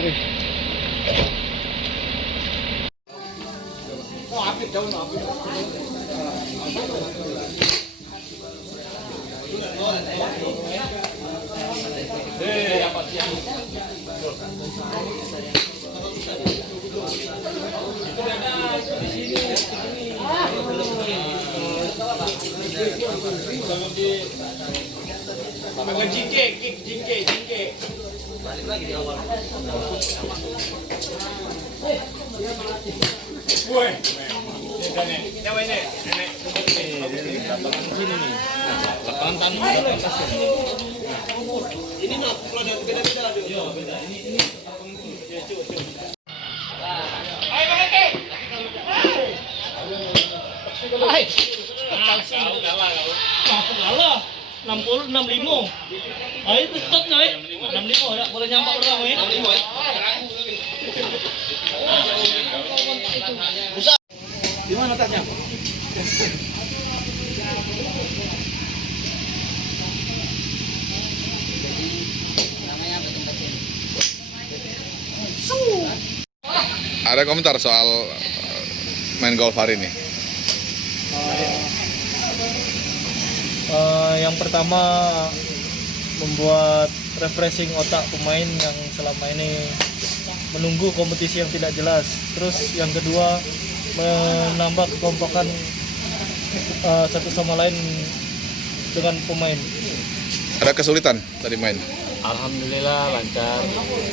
Oh, apit jauh no, apit. Apa sih? Itu ada di sini. Sama jingke. Balik lagi di awal. Woi, nenek. Lapangan sini nih. Lapangan tanah. Ini no, kalau ada beda-beda ada. Iya, beda. Ini ya coba. Ayo lagi. Hai. Kalah. 65. Ayo itu stop nih. 65 enggak boleh nyampak orang ya. 65 ya. Bisa. Di mana tasnya? Ada komentar soal main golf hari ini? Yang pertama membuat refreshing otak pemain yang selama ini menunggu kompetisi yang tidak jelas. Terus yang kedua menambah kekompakan satu sama lain dengan pemain. Ada kesulitan tadi main? Alhamdulillah lancar.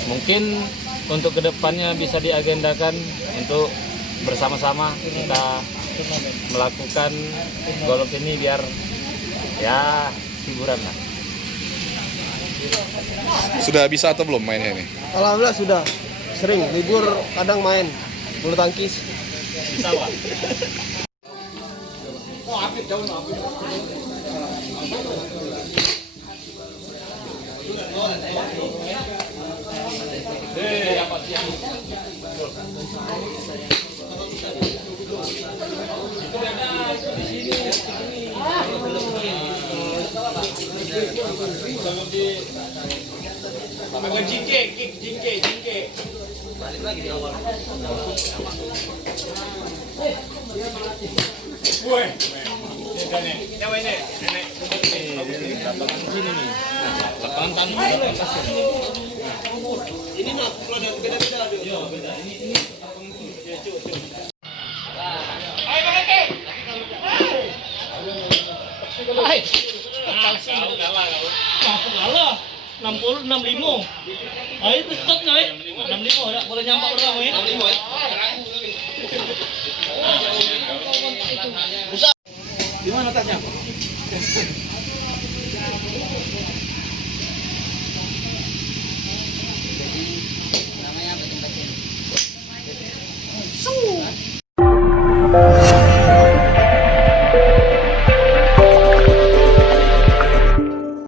Mungkin untuk kedepannya bisa diagendakan untuk bersama-sama kita melakukan golf ini biar ya hiburan lah. Sudah bisa atau belum mainnya ini? Alhamdulillah sudah. Sering libur kadang main bulu tangkis. Bisa Pak. Oh, apit jauh no, apit. Apa sih? Itu ada di sini. Sama jingke. Balik lagi di awal. Woi, nenek. Lapangan sini nih. Lapangan tanah. Ini no, kalau ada beda-beda ada. Iya, beda. Ini ya coba. Ayo lagi. Hai. Kalah. 65. Ayo itu stop nih. 65 enggak boleh nyampak orang ya. 65 ya. Bisa. Di mana tasnya?